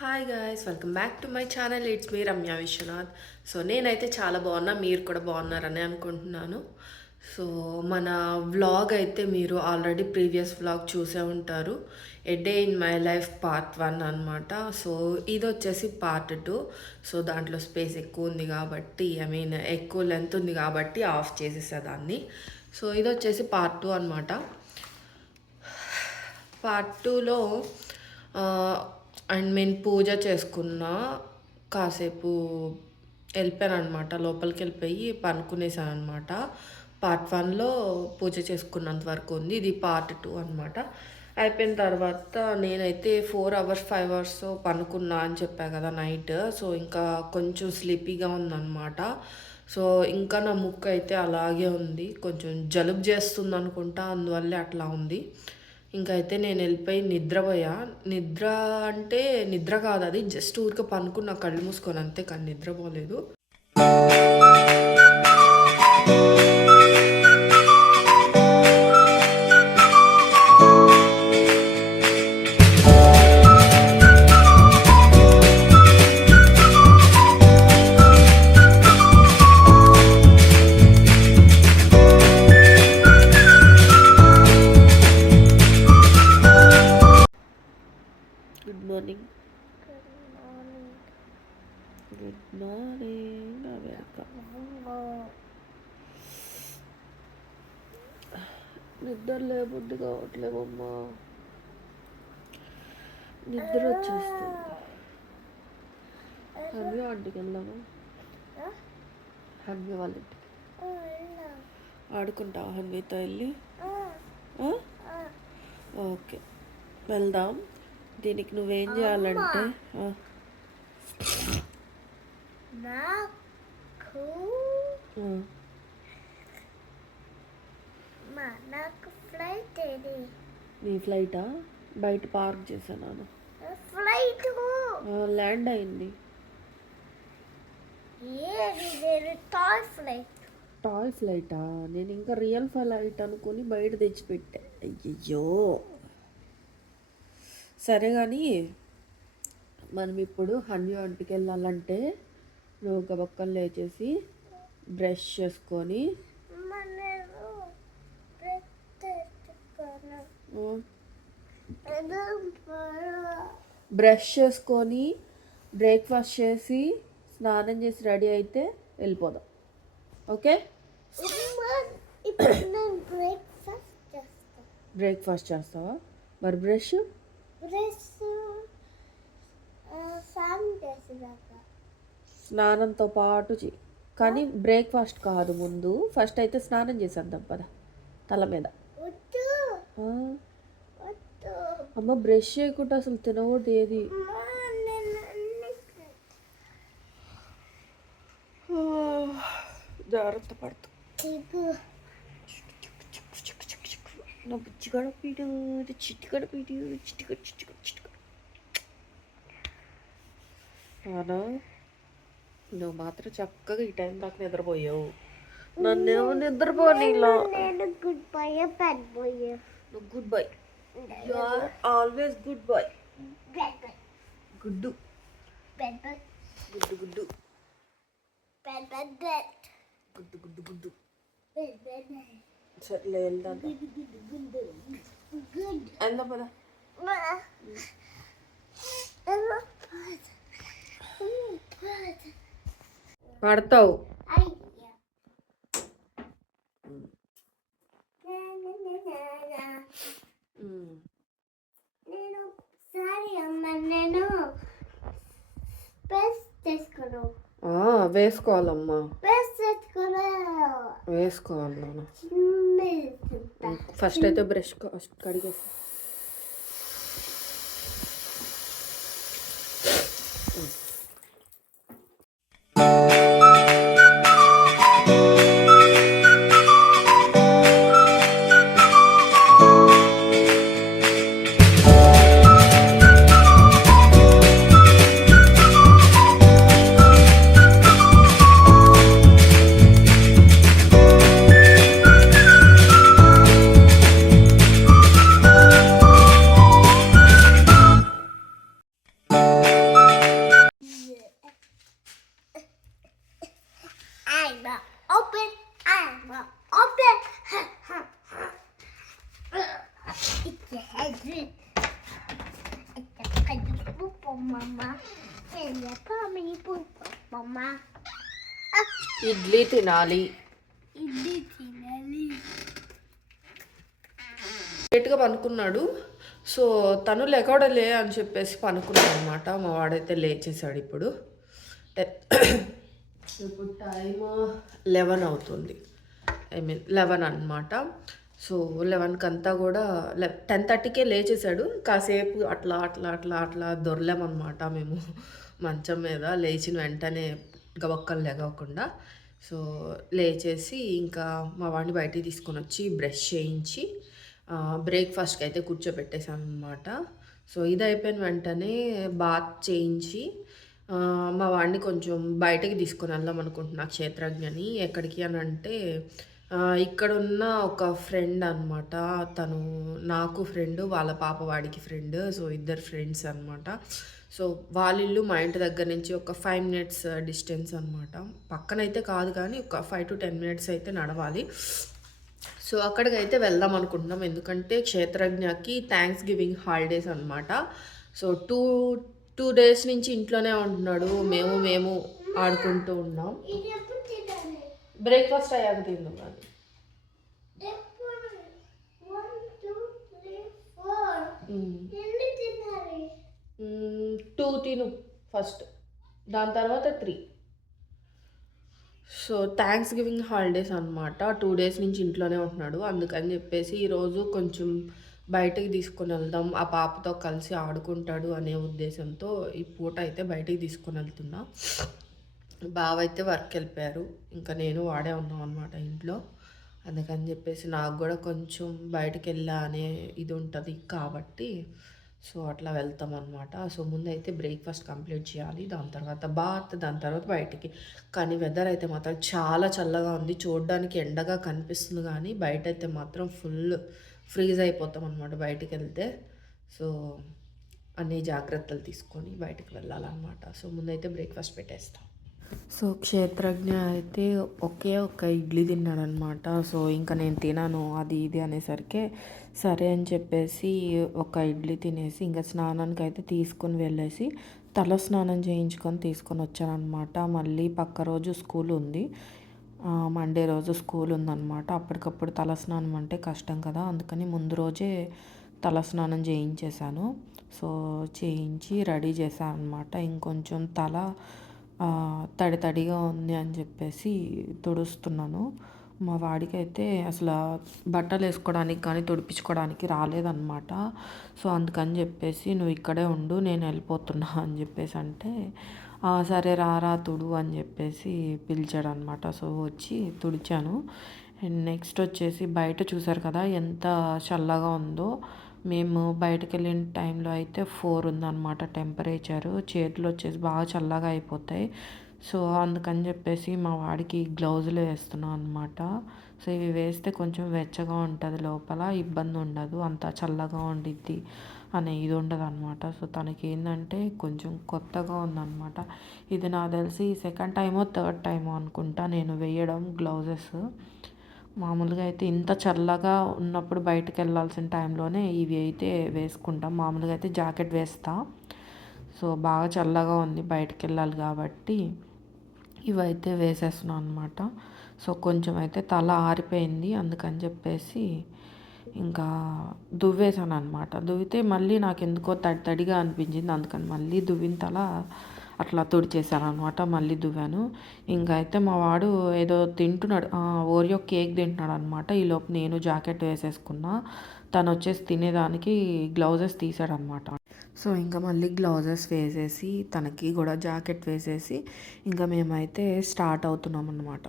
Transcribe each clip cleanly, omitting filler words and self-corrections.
Hi guys, welcome back to my channel. It's me Ramya Viswanath. So నేనైతే చాలా బాగున్నా, మీరు కూడా బాగున్నారని అనుకుంటున్నాను. సో మన వ్లాగ్ అయితే మీరు ఆల్రెడీ ప్రీవియస్ వ్లాగ్ చూసే ఉంటారు. A day in my life part 1 అనమాట. సో ఇది వచ్చేసి పార్ట్ 2. సో దాంట్లో స్పేస్ ఎక్కువ ఉంది కాబట్టి, ఎక్కువ లెంత్ ఉంది కాబట్టి ఆఫ్ చేసేసేదాన్ని. సో ఇది వచ్చేసి పార్ట్ 2 అనమాట. పార్ట్ 2లో పూజ చేసుకున్నా, కాసేపు వెళ్ళిపోయాను అనమాట. లోపలికి వెళ్ళిపోయి పనుకునేసాను అనమాట. పార్ట్ 1లో పూజ చేసుకున్నంత వరకు ఉంది. ఇది పార్ట్ 2 అనమాట. అయిపోయిన తర్వాత నేనైతే 4 అవర్స్ 5 అవర్స్ పనుకున్నా అని చెప్పాను కదా నైట్. సో ఇంకా కొంచెం స్లీపీగా ఉందన్నమాట. సో ఇంకా నా ముక్కు అయితే అలాగే ఉంది, కొంచెం జలుబు చేస్తుంది అనుకుంటా, అందువల్లే అట్లా ఉంది. ఇంకా అయితే నేను వెళ్ళిపోయి నిద్రపోయా. నిద్ర అంటే నిద్ర కాదు, అది జస్ట్ ఊరికే పనుకున్న, కళ్ళు మూసుకొని అంతే, కానీ నిద్రపోలేదు. Good morning. Good morning. నిద్ర లేబుద్ది కావట్లేవమ్మా, నిద్ర వచ్చేస్తుంది. హన్వి ఆంటీకి వెళ్దామా? హన్వి వాళ్ళ ఇంటికి ఆడుకుంటావా హన్వితో వెళ్ళి? ఓకే, వెళ్దాం. దీనికి నువ్వేం చేయాలంటే, నీ ఫ్లైటా? బయట పార్క్ చేశాను, ల్యాండ్ అయింది. టాయ్ ఫ్లైటా? నేను ఇంకా రియల్ ఫ్లైట్ అనుకుని బయట తెచ్చిపెట్టా. అయ్యయ్యో. సరే కానీ మనం ఇప్పుడు హన్వి వంటికి వెళ్ళాలంటే నువ్వు గబక్కలు లేచేసి బ్రష్ చేసుకొని, బ్రేక్ఫాస్ట్ చేసి స్నానం చేసి రెడీ అయితే వెళ్ళిపోదాం. ఓకే? బ్రేక్ఫాస్ట్ చేస్తావా? మరి బ్రష్ స్నానంతో పాటు చెయ్యి, కానీ బ్రేక్ఫాస్ట్ కాదు. ముందు ఫస్ట్ అయితే స్నానం చేసేద్దాం పద, తల మీద. అమ్మ బ్రష్ చేయకుండా అసలు తినకూడదు ఏది. జాగ్రత్త పడుతూ నా బుజ్జి గడపీడు, చిట్టి గడపీడు, చిట్టి అవునా? నువ్వు మాత్రం చక్కగా ఈ టైం దాకా నిద్రపోయావు. నన్నేమో నిద్రపోనీలా. గుడ్ బాయ్, నువ్వు good boy. You are always good boy. గుడ్డు గుడ్డు గుడ్డు గుడ్డు గుడ్డు గుడ్డు. సర్లే వెళ్దాం, వెళ్దాం పద. పడతావు. వేసుకోవాలమ్మా, వేసుకోవాలి. ఫస్ట్ అయితే బ్రష్ కడిగేసి ఇడ్లీ తినాలి. లేట్గా పనుకున్నాడు. సో తను లెగవడలే అని చెప్పేసి పనుకున్నాడు అనమాట. మా వాడైతే లేచేసాడు ఇప్పుడు. ఇప్పుడు టైమ్ 11 అవుతుంది. 11 అనమాట. సో 11కి అంతా కూడా 10:30కే లేచేసాడు. కాసేపు అట్లా అట్లా అట్లా అట్లా దొరలేమన్నమాట మేము మంచం మీద. లేచిన వెంటనే గబక్కలు లెగవకుండా. సో లేచేసి ఇంకా మా వాడిని బయటికి తీసుకొని వచ్చి బ్రష్ చేయించి బ్రేక్ఫాస్ట్కి అయితే కూర్చోబెట్టేశాను అనమాట. సో ఇది అయిపోయిన వెంటనే బాత్ చేయించి మా వాడిని కొంచెం బయటకి తీసుకొని వెళ్దాం అనుకుంటున్నా క్షేత్రజ్ఞని. ఎక్కడికి అని అంటే ఇక్కడున్న ఒక ఫ్రెండ్ అనమాట. తను నాకు ఫ్రెండ్, వాళ్ళ పాప వాడికి ఫ్రెండ్. సో ఇద్దరు ఫ్రెండ్స్ అనమాట. సో వాళ్ళ ఇల్లు మా ఇంటి దగ్గర నుంచి ఒక 5 మినిట్స్ డిస్టెన్స్ అనమాట. పక్కనైతే కాదు కానీ ఒక 5 to 10 మినిట్స్ అయితే నడవాలి. సో అక్కడికైతే వెళ్దాం అనుకుంటున్నాం. ఎందుకంటే క్షేత్రజ్ఞకి థ్యాంక్స్ గివింగ్ హాలిడేస్ అనమాట. సో టూ డేస్ నుంచి ఇంట్లోనే ఉంటున్నాడు. మేము ఆడుకుంటూ ఉన్నాం. బ్రేక్ఫాస్ట్ అయ్యాక తిందాం అది. 2 తిను ఫస్ట్, దాని తర్వాత 3. సో థ్యాంక్స్ గివింగ్ హాలిడేస్ అనమాట. 2 డేస్ నుంచి ఇంట్లోనే ఉంటున్నాడు. అందుకని చెప్పేసి ఈరోజు కొంచెం బయటికి తీసుకొని వెళ్దాం, ఆ పాపతో కలిసి ఆడుకుంటాడు అనే ఉద్దేశంతో ఈ పూట అయితే బయటికి తీసుకొని వెళ్తున్నా. బావ అయితే వర్క్ వెళ్ళిపోయారు. ఇంకా నేను వాడే ఉన్నాం అనమాట ఇంట్లో. అందుకని చెప్పేసి నాకు కూడా కొంచెం బయటకు వెళ్ళా అనే ఇది ఉంటుంది కాబట్టి సో అట్లా వెళ్తాం అనమాట. సో ముందైతే బ్రేక్ఫాస్ట్ కంప్లీట్ చేయాలి, దాని తర్వాత బాత్, దాని తర్వాత బయటికి. కానీ వెదర్ అయితే మాత్రం చాలా చల్లగా ఉంది. చూడడానికి ఎండగా కనిపిస్తుంది కానీ బయట అయితే మాత్రం ఫుల్ ఫ్రీజ్ అయిపోతాం అనమాట బయటికి వెళ్తే. సో అన్ని జాగ్రత్తలు తీసుకొని బయటికి వెళ్ళాలన్నమాట. సో ముందైతే బ్రేక్ఫాస్ట్ పెట్టేస్తాం. సో క్షేత్రజ్ఞ అయితే ఒకే ఒక ఇడ్లీ తిన్నాడనమాట. సో ఇంకా నేను తినాను అది ఇది అనేసరికి సరే అని చెప్పేసి ఒక ఇడ్లీ తినేసి ఇంకా స్నానానికి అయితే తీసుకొని వెళ్ళేసి తల స్నానం చేయించుకొని తీసుకొని వచ్చానమాట. మళ్ళీ పక్క రోజు స్కూల్ ఉంది, మండే రోజు స్కూల్ ఉందన్నమాట. అప్పటికప్పుడు తల స్నానం అంటే కష్టం కదా, అందుకని ముందు రోజే తల స్నానం చేయించేశాను. సో చేయించి రెడీ చేశాను అనమాట. ఇంకొంచెం తల తడి తడిగా ఉంది అని చెప్పేసి తుడుస్తున్నాను. మా వాడికి అయితే అసలు బట్టలు వేసుకోవడానికి కానీ తుడిపించుకోవడానికి రాలేదన్నమాట. సో అందుకని చెప్పేసి నువ్వు ఇక్కడే ఉండు, నేను వెళ్ళిపోతున్నా అని చెప్పేసి అంటే సరే రారా తుడు అని చెప్పేసి పిలిచాడు అనమాట. సో వచ్చి తుడిచాను. అండ్ నెక్స్ట్ వచ్చేసి బయట చూసారు కదా ఎంత చల్లగా ఉందో. మేము బయటకు వెళ్ళిన టైంలో అయితే 4 ఉందన్నమాట టెంపరేచరు. చేతులు వచ్చేసి బాగా చల్లగా అయిపోతాయి. సో అందుకని చెప్పేసి మా వాడికి గ్లౌజులు వేస్తున్నాం అనమాట. సో ఇవి వేస్తే కొంచెం వెచ్చగా ఉంటుంది, లోపల ఇబ్బంది ఉండదు, అంత చల్లగా ఉండిద్ది అనే ఇది ఉండదు అనమాట. సో తనకి ఏంటంటే కొంచెం కొత్తగా ఉందన్నమాట. ఇది నాకు తెలిసి సెకండ్ టైమో థర్డ్ టైమో అనుకుంటా నేను వేయడం గ్లౌజెస్. మామూలుగా అయితే ఇంత చల్లగా ఉన్నప్పుడు బయటకు వెళ్ళాల్సిన టైంలోనే ఇవి అయితే వేసుకుంటాం. మామూలుగా అయితే జాకెట్ వేస్తా. సో బాగా చల్లగా ఉంది, బయటకు వెళ్ళాలి కాబట్టి ఇవైతే వేసేస్తున్నాను అనమాట. సో కొంచెం అయితే తల ఆరిపోయింది, అందుకని చెప్పేసి ఇంకా దువ్వేసాను అనమాట. దువ్వితే మళ్ళీ నాకు ఎందుకో తడి తడిగా అనిపించింది, అందుకని మళ్ళీ దువ్విన తల అట్లా తుడిచేసాను అనమాట. మళ్ళీ దువ్వాను. ఇంకా అయితే మా వాడు ఏదో తింటున్నాడు, ఓరియో కేక్ తింటున్నాడు అనమాట. ఈలోపు నేను జాకెట్ వేసేసుకున్నా. తను వచ్చేసి తినేదానికి గ్లౌజెస్ తీసాడు అనమాట. సో ఇంకా మళ్ళీ గ్లౌజెస్ వేసేసి తనకి కూడా జాకెట్ వేసేసి ఇంకా మేమైతే స్టార్ట్ అవుతున్నాం అన్నమాట.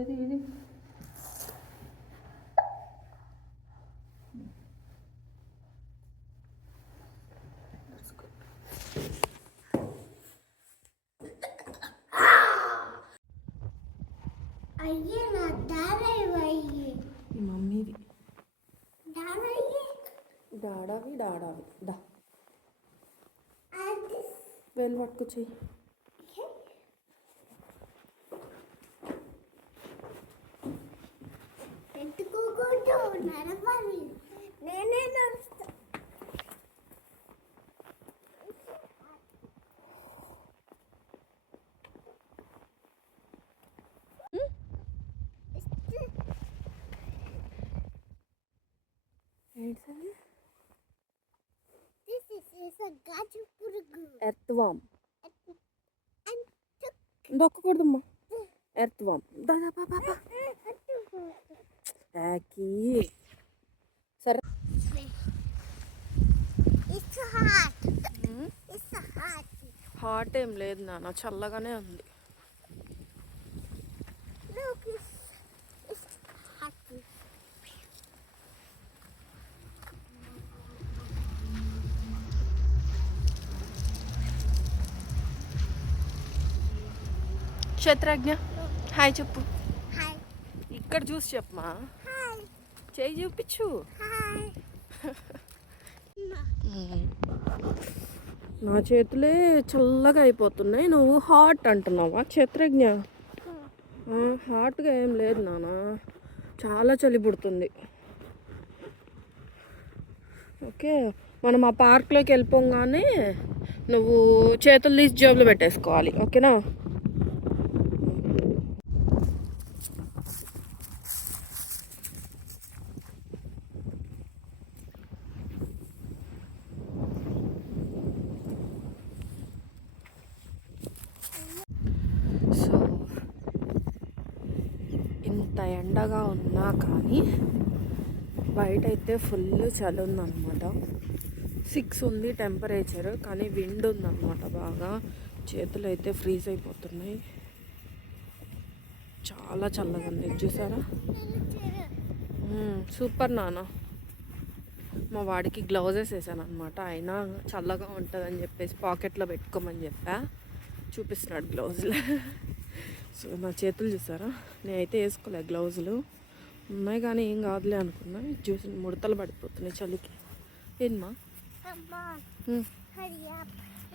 ఇది మమ్మీది డాడావి దా వేలు పట్టుకొచ్చి ఎర్త్వామ్ దొక్కకూడదమ్మా. ఎర్త్వామ్ సరే. హాట్ ఏం లేదు నాన్న, చల్లగానే ఉంది. క్షేత్రజ్ఞ హాయ్ చెప్పు. ఇక్కడ చూసి చెప్పమా, చేయి చూపించు. నా చేతులే చల్లగా అయిపోతున్నాయి, నువ్వు హాట్ అంటున్నావా క్షేత్రజ్ఞ? హాట్గా ఏం లేదు నాన్న, చాలా చలి పుడుతుంది. ఓకే, మనం ఆ పార్క్లోకి వెళ్ళిపోగానే నువ్వు చేతులు తీసి జేబులో పెట్టేసుకోవాలి, ఓకేనా? సో ఇంత ఎండగా ఉన్నా కానీ బయట అయితే ఫుల్ చలి ఉందన్నమాట. 6 ఉంది టెంపరేచర్, కానీ విండ్ ఉందన్నమాట బాగా. చేతులు అయితే ఫ్రీజ్ అయిపోతున్నాయి, చాలా చల్లగా ఉంది. చూసారా, సూపర్ నాన్న. మా వాడికి గ్లౌజెస్ వేసాను అనమాట, అయినా చల్లగా ఉంటుందని చెప్పేసి పాకెట్లో పెట్టుకోమని చెప్పా. చూపిస్తున్నాడు గ్లౌజులు. సో నా చేతులు చూసారా, నేనైతే వేసుకోలే గ్లౌజులు, ఉన్నాయి కానీ ఏం కాదులే అనుకున్నా. చూసి ముడతలు పడిపోతున్నాయి చలికి. ఏమ్మా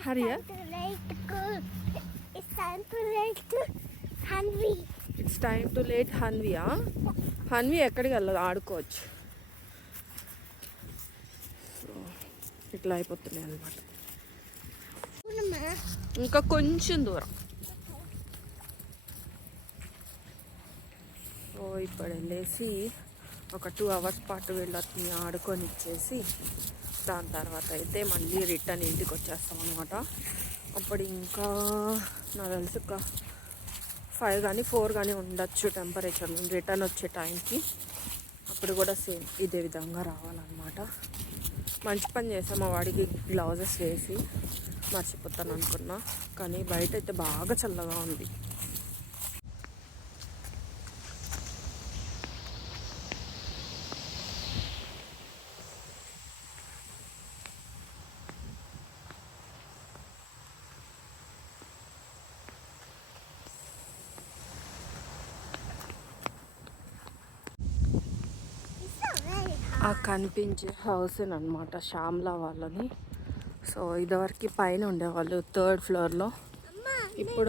హరియా, ఇట్స్ టైమ్ టు లేట్ హన్వియా. హన్వి ఎక్కడికి వెళ్ళదు, ఆడుకోవచ్చు. సో ఇట్లా అయిపోతున్నాయి అన్నమాట. ఇంకా కొంచెం దూరం. సో ఇప్పుడు వెళ్ళేసి ఒక 2 hours పాటు వీళ్ళని ఆడుకొని ఇచ్చేసి దాని తర్వాత అయితే మళ్ళీ రిటర్న్ ఇంటికి వచ్చేస్తాం అనమాట. అప్పుడు ఇంకా నాకు తెలిసి ఒక 5 కానీ 4 కానీ ఉండొచ్చు టెంపరేచర్ రిటర్న్ వచ్చే టైంకి. అప్పుడు కూడా సేమ్ ఇదే విధంగా రావాలన్నమాట. మంచి పని చేసాం, మా వాడికి గ్లౌజెస్ వేసి మర్చిపోతాను అనుకున్నా, కానీ బయట అయితే బాగా చల్లగా ఉంది. ఆ కనిపించే హౌస్ అనమాట శ్యామ్లా వాళ్ళని. సో ఇదివరకు పైన ఉండేవాళ్ళు 3rd floorలో, ఇప్పుడు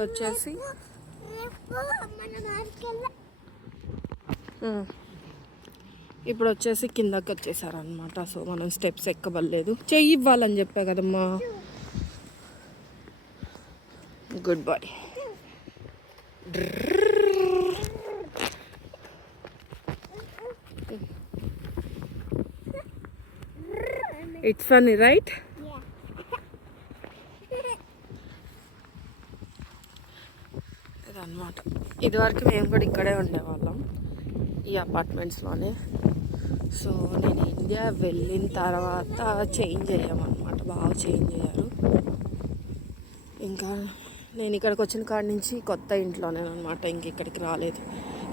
వచ్చేసి కిందకి వచ్చేసారనమాట. సో మనం స్టెప్స్ ఎక్కబడలేదు, చెయ్యి ఇవ్వాలని చెప్పా కదమ్మా. Good boy. It's funny right? ఇదన్నమాట. ఇదివరకు మేము కూడా ఇక్కడే ఉండేవాళ్ళం, ఈ అపార్ట్మెంట్స్లోనే. సో నేను ఇండియా వెళ్ళిన తర్వాత చేంజ్ అయ్యామన్నమాట, బాగా చేంజ్ అయ్యారు. ఇంకా నేను ఇక్కడికి వచ్చిన కాడి నుంచి కొత్త ఇంట్లోనేనమాట, ఇంక ఇక్కడికి రాలేదు.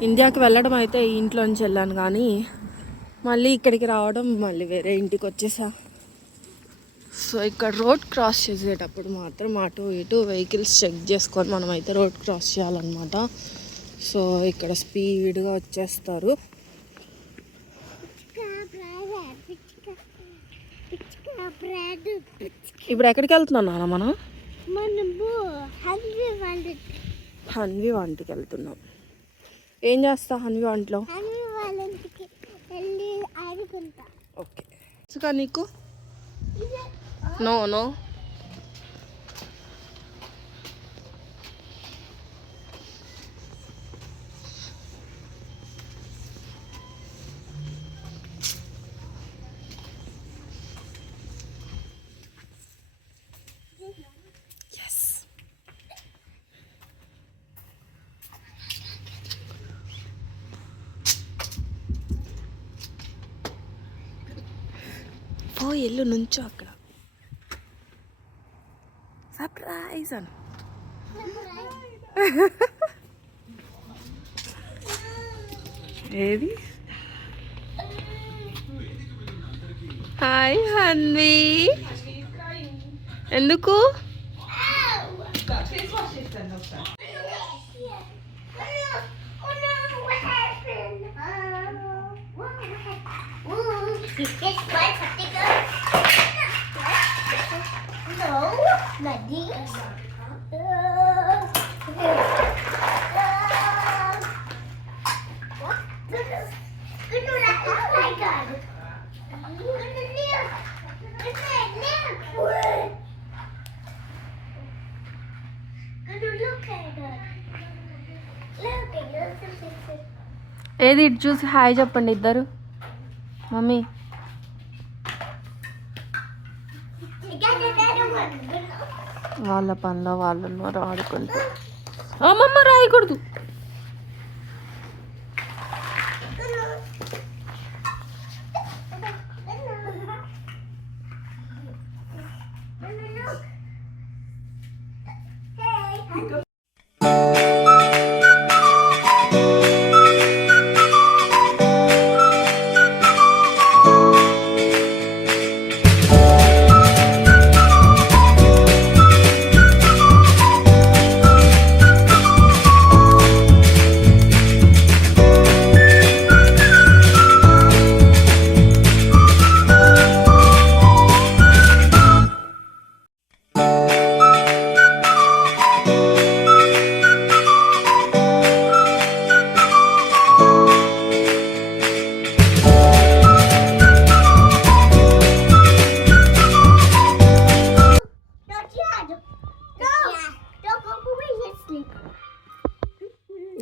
ఇండియాకి వెళ్ళడం అయితే ఈ ఇంట్లో నుంచి వెళ్ళాను, కానీ మళ్ళీ ఇక్కడికి రావడం మళ్ళీ వేరే ఇంటికి వచ్చేసా. సో ఇక్కడ రోడ్ క్రాస్ చేసేటప్పుడు మాత్రం అటు ఇటు వెహికల్స్ చెక్ చేసుకొని మనం అయితే రోడ్ క్రాస్ చేయాలన్నమాట. సో ఇక్కడ స్పీడ్గా వచ్చేస్తారు. ఇప్పుడు ఎక్కడికి వెళ్తున్నాం మనం? హన్వి వంటకి వెళ్తున్నాం. ఏం చేస్తా హన్వి వంటలో? ఓకే సుకా నీకు నో నో ఓ ఎల్లు నుంచో అక్కడ సర్ప్రైజ్ అను ఏది హాయ్ హన్వి ఎందుకు ఏది ఇటు చూసి హాయ్ చెప్పండి ఇద్దరు మమ్మీ వాళ్ళ పనిలో వాళ్ళు ఉన్నారు ఆడుకుంటూ అమ్మమ్మ రాయకూడదు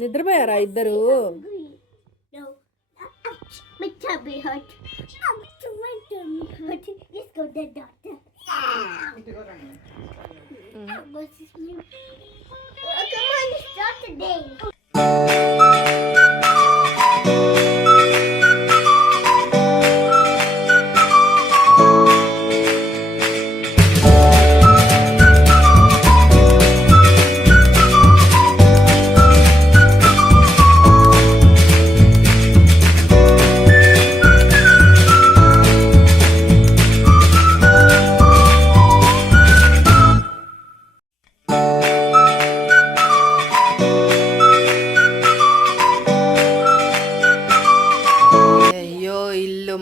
నిద్రపోయారా ఇద్దరు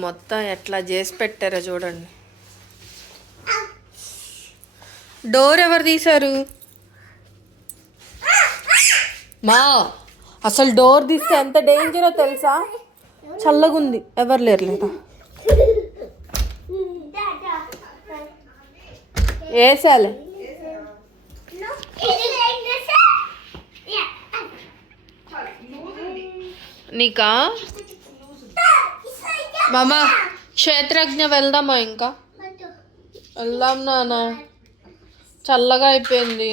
మొత్తం ఎట్లా చేసి పెట్టారో చూడండి డోర్ ఎవరు తీశారు మా అసలు డోర్ తీస్తే ఎంత డేంజరో తెలుసా చల్లగుంది ఎవరు లేరు లేదా వేసాలే నీకా మామ క్షేత్రజ్ఞ వెళ్దామా ఇంకా వెళ్దాం నాన్న చల్లగా అయిపోయింది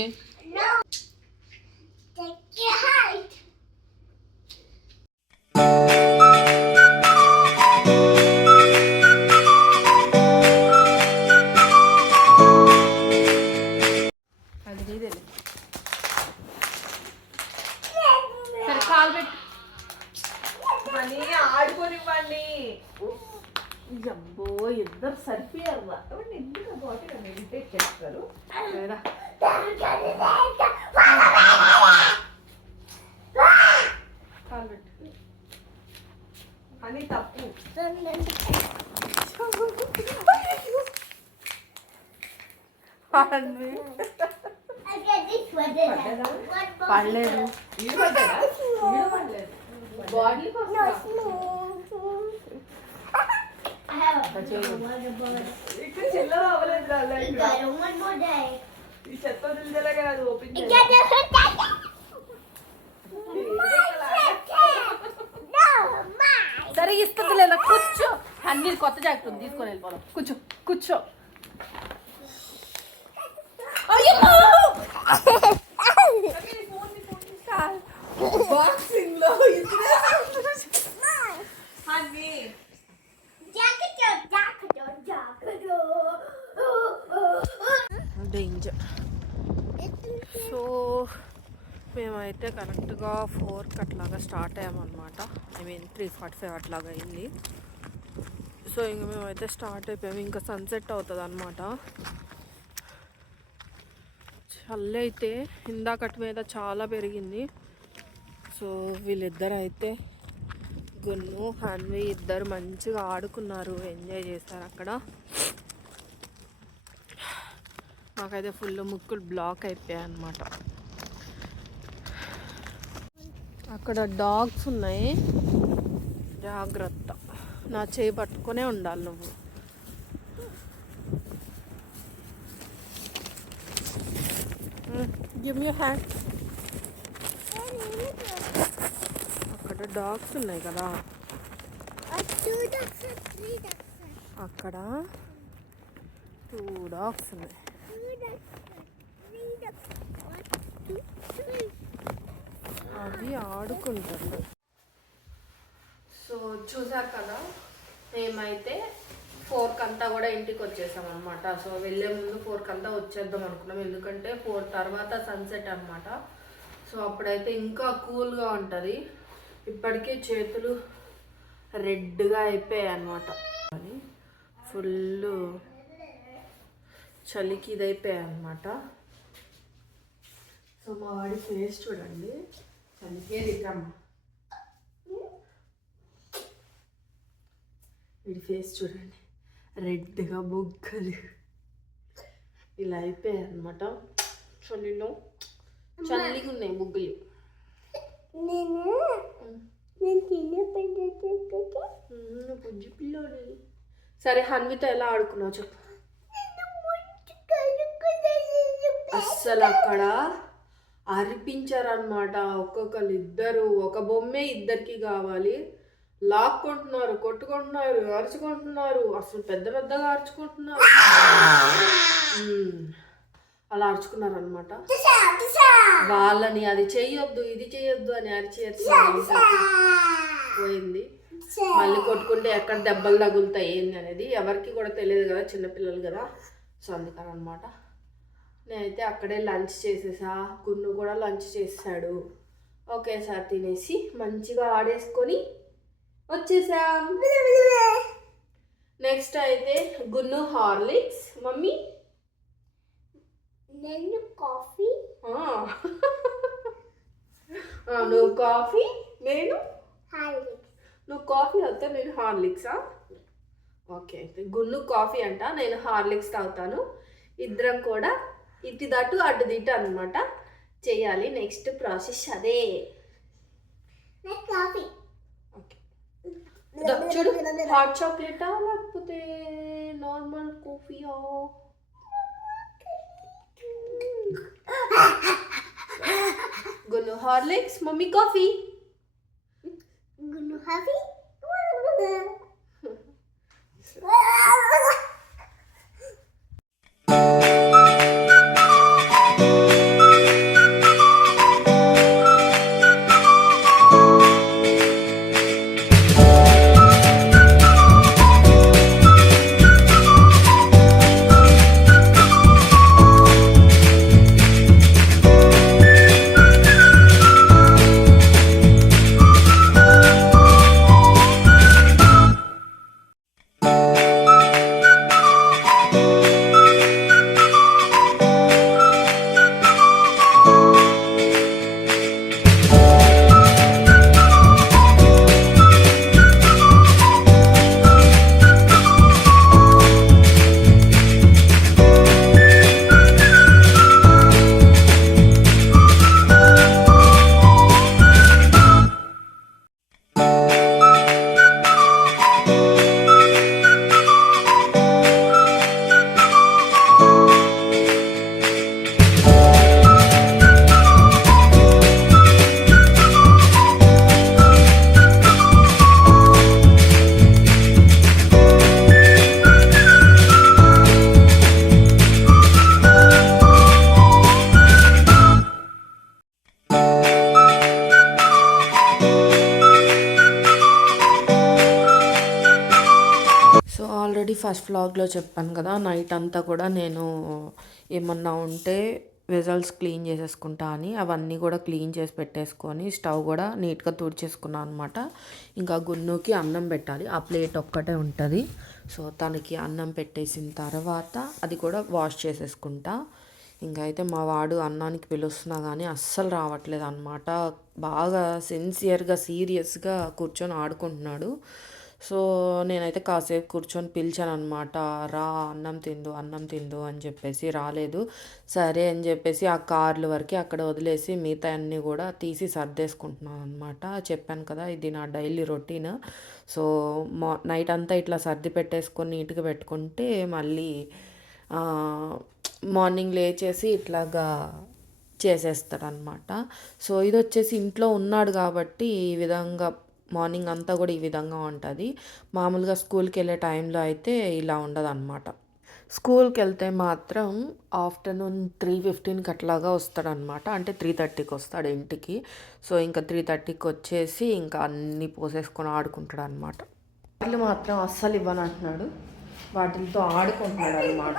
అది నీదేలే సరే కాలు పెట్టు మనీ ఆడుకోనివ్వండి జబ్బో ఇద్దరు సరిపోయారు ఎందుకు బాగా మెడిటేట్ చేస్తారు కాలు పెట్టు అని తప్పు పడలేదు బాడీ ఇక్కడ చిల్లర అవ్వలేదు ఈ చెత్త వదిలిదేలా కాదు ఓపెన్ సరే ఇస్తుంది లేదా కూర్చో అన్ని కొత్త జాకెట్ ఉంది తీసుకొని వెళ్ళిపోదాం కూర్చో కూర్చో బాక్సింగ్ లో డేంజర్. సో మేమైతే కరెక్ట్గా 4కి అట్లాగా స్టార్ట్ అయ్యామన్నమాట. ఐ మీన్ 3:45 అట్లాగా అయింది. సో ఇంక మేమైతే స్టార్ట్ అయిపోయాము. ఇంకా సన్సెట్ అవుతుంది అనమాట. చలి అయితే ఇందాకటి మీద చాలా పెరిగింది. సో వీళ్ళిద్దరు అయితే గున్ను హన్వి ఇద్దరు మంచిగా ఆడుకున్నారు, ఎంజాయ్ చేస్తారు అక్కడ. నాకైతే ఫుల్ ముక్కులు బ్లాక్ అయిపోయాయి అన్నమాట. అక్కడ డాగ్స్ ఉన్నాయి, జాగ్రత్త. నా చేయి పట్టుకునే ఉండాలి నువ్వు. Give me hand. అక్కడ డాగ్స్ ఉన్నాయి కదా, అక్కడ 2 డాగ్స్ ఉన్నాయి. అవి ఆడుకుంటారు. సో చూసారు కదా, మేమైతే 4కి అంతా కూడా ఇంటికి వచ్చేసాం అనమాట. సో వెళ్ళే ముందు 4కి అంతా వచ్చేద్దాం అనుకున్నాం, ఎందుకంటే 4 తర్వాత సన్సెట్ అనమాట. సో అప్పుడైతే ఇంకా కూల్గా ఉంటుంది. ఇప్పటికే చేతులు రెడ్గా అయిపోయాయి అన్నమాట. అని ఫుల్ చలికి ఇదైపోయాయి అన్నమాట. సో మా వాడి ఫేస్ చూడండి, చలికే దిగమ్మా. వీడి ఫేస్ చూడండి, రెడ్గా బొగ్గలు ఇలా అయిపోయాయి అన్నమాట. చలిలో చల్లిగా ఉన్నాయి బొగ్గులు. బుజ్జి పిల్లోడు. సరే హన్వితో ఎలా ఆడుకున్నావు చెప్పు. అస్సలు అక్కడ అరిపించారనమాట. ఒక్కొక్కరు ఇద్దరు, ఒక బొమ్మే ఇద్దరికి కావాలి. లాక్కుంటున్నారు, కొట్టుకుంటున్నారు, అరుచుకుంటున్నారు. అసలు పెద్ద పెద్దగా అరుచుకుంటున్నారు. అలా అరుచుకున్నారు అనమాట. వాళ్ళని అది చెయ్యొద్దు ఇది చెయ్యొద్దు అని అరిచి పోయింది. మళ్ళీ కొట్టుకుంటే ఎక్కడ దెబ్బలు తగులుతాయి ఏంది అనేది ఎవరికి కూడా తెలియదు కదా, చిన్నపిల్లలు కదా. సో అందుకని అనమాట. నేనైతే అక్కడే లంచ్ చేసేసా, గున్ను కూడా లంచ్ చేసాడు. ఒకేసారి తినేసి మంచిగా ఆడేసుకొని వచ్చేసాం. నెక్స్ట్ అయితే గున్ను హార్లిక్స్, మమ్మీ నేను కాఫీ. నువ్వు కాఫీ, నేను హార్లిక్స్. నువ్వు కాఫీ అవుతా, నేను హార్లిక్సా? ఓకే, అయితే గున్ను కాఫీ అంట, నేను హార్లిక్స్ తాగుతాను. ఇద్దరం కూడా ఇటు దటు అటు దిటు అనమాట చేయాలి. నెక్స్ట్ ప్రాసెస్ అదే. కాఫీ ఓకే, చూడు, హాట్ చాక్లెటా లేకపోతే normal కాఫీయా? గున్ను Horlicks, mummy coffee. గున్ను coffee. First వ్లాగ్లో చెప్పాను కదా, నైట్ అంతా కూడా నేను ఏమన్నా ఉంటే వెజల్స్ క్లీన్ చేసేసుకుంటా అని అవన్నీ కూడా క్లీన్ చేసి పెట్టేసుకొని స్టవ్ కూడా నీట్గా తుడిచేసుకున్నాను అనమాట. ఇంకా గున్నుకి అన్నం పెట్టాలి, ఆ ప్లేట్ ఒక్కటే ఉంటుంది. సో తనకి అన్నం పెట్టేసిన తర్వాత అది కూడా వాష్ చేసేసుకుంటా. ఇంకా అయితే మా వాడు అన్నానికి పిలుస్తున్నా కానీ అస్సలు రావట్లేదు అనమాట. బాగా సిన్సియర్గా సీరియస్గా కూర్చొని ఆడుకుంటున్నాడు. సో నేనైతే కాసేపు కూర్చొని పిలిచాను అనమాట, రా అన్నం తిందు అని చెప్పేసి రాలేదు. సరే అని చెప్పేసి ఆ కార్ల వరకు అక్కడ వదిలేసి మిగతా అన్నీ కూడా తీసి సర్దేసుకుంటున్నాను అనమాట. చెప్పాను కదా ఇది నా డైలీ రొటీన్. సో నైట్ అంతా ఇట్లా సర్ది పెట్టేసుకొని నీట్గా పెట్టుకుంటే మళ్ళీ మార్నింగ్ లేచేసి ఇట్లాగా చేసేస్తాడనమాట. సో ఇది వచ్చేసి ఇంట్లో ఉన్నాడు కాబట్టి ఈ విధంగా మార్నింగ్ అంతా కూడా ఈ విధంగా ఉంటుంది. మామూలుగా స్కూల్కి వెళ్ళే టైంలో అయితే ఇలా ఉండదు అనమాట. స్కూల్కి వెళ్తే మాత్రం ఆఫ్టర్నూన్ 3:15కి అట్లాగా వస్తాడనమాట. అంటే 3:30కి వస్తాడు ఇంటికి. సో ఇంకా 3:30కి వచ్చేసి ఇంకా అన్నీ పోసేసుకొని ఆడుకుంటాడు అనమాట. వాటిని మాత్రం అస్సలు ఇవ్వనంటున్నాడు, వాటితో ఆడుకుంటున్నాడు అనమాట.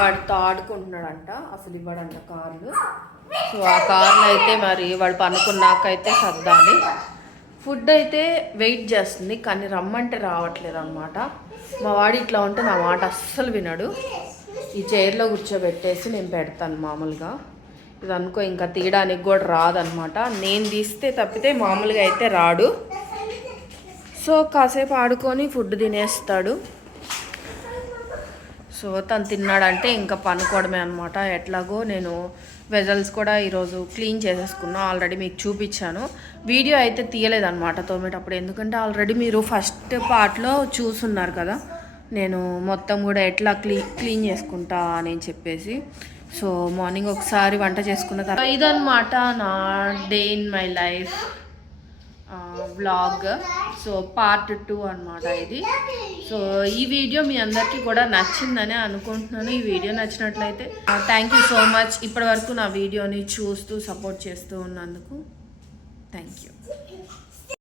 వాడితో ఆడుకుంటున్నాడంట, అసలు ఇవ్వడంట కార్లు. సో ఆ కార్లు అయితే మరి వాడు పనుకున్నాకైతే సర్దాలి. ఫుడ్ అయితే వెయిట్ చేస్తుంది కానీ రమ్మంటే రావట్లేదు అనమాట. మా వాడు ఇట్లా ఉంటే నా మాట అస్సలు వినడు. ఈ చైర్లో కూర్చోబెట్టేసి నేను పెడతాను మామూలుగా. ఇది అనుకో ఇంకా తీయడానికి కూడా రాదనమాట. నేను తీస్తే తప్పితే మామూలుగా అయితే రాడు. సో కాసేపు ఆడుకొని ఫుడ్ తినేస్తాడు. సో తను తిన్నాడంటే ఇంకా పనుకోవడమే అనమాట. ఎట్లాగో నేను వెజల్స్ కూడా ఈరోజు క్లీన్ చేసేసుకున్నా, ఆల్రెడీ మీకు చూపించాను. వీడియో అయితే తీయలేదన్నమాట తోమేటప్పుడు, ఎందుకంటే ఆల్రెడీ మీరు ఫస్ట్ పార్ట్లో చూసున్నారు కదా నేను మొత్తం కూడా ఎట్లా క్లీన్ చేసుకుంటా అని చెప్పేసి. సో మార్నింగ్ ఒకసారి వంట చేసుకున్న తర్వాత ఇదన్నమాట నా day in my life vlog. So part 2 అనమాట ఇది. సో ఈ వీడియో మీ అందరికీ కూడా నచ్చిందని అనుకుంటున్నాను. ఈ వీడియో నచ్చినట్లయితే థ్యాంక్ యూ సో మచ్. ఇప్పటి వరకు నా వీడియోని చూస్తూ సపోర్ట్ చేస్తూ ఉన్నందుకు థ్యాంక్ యూ.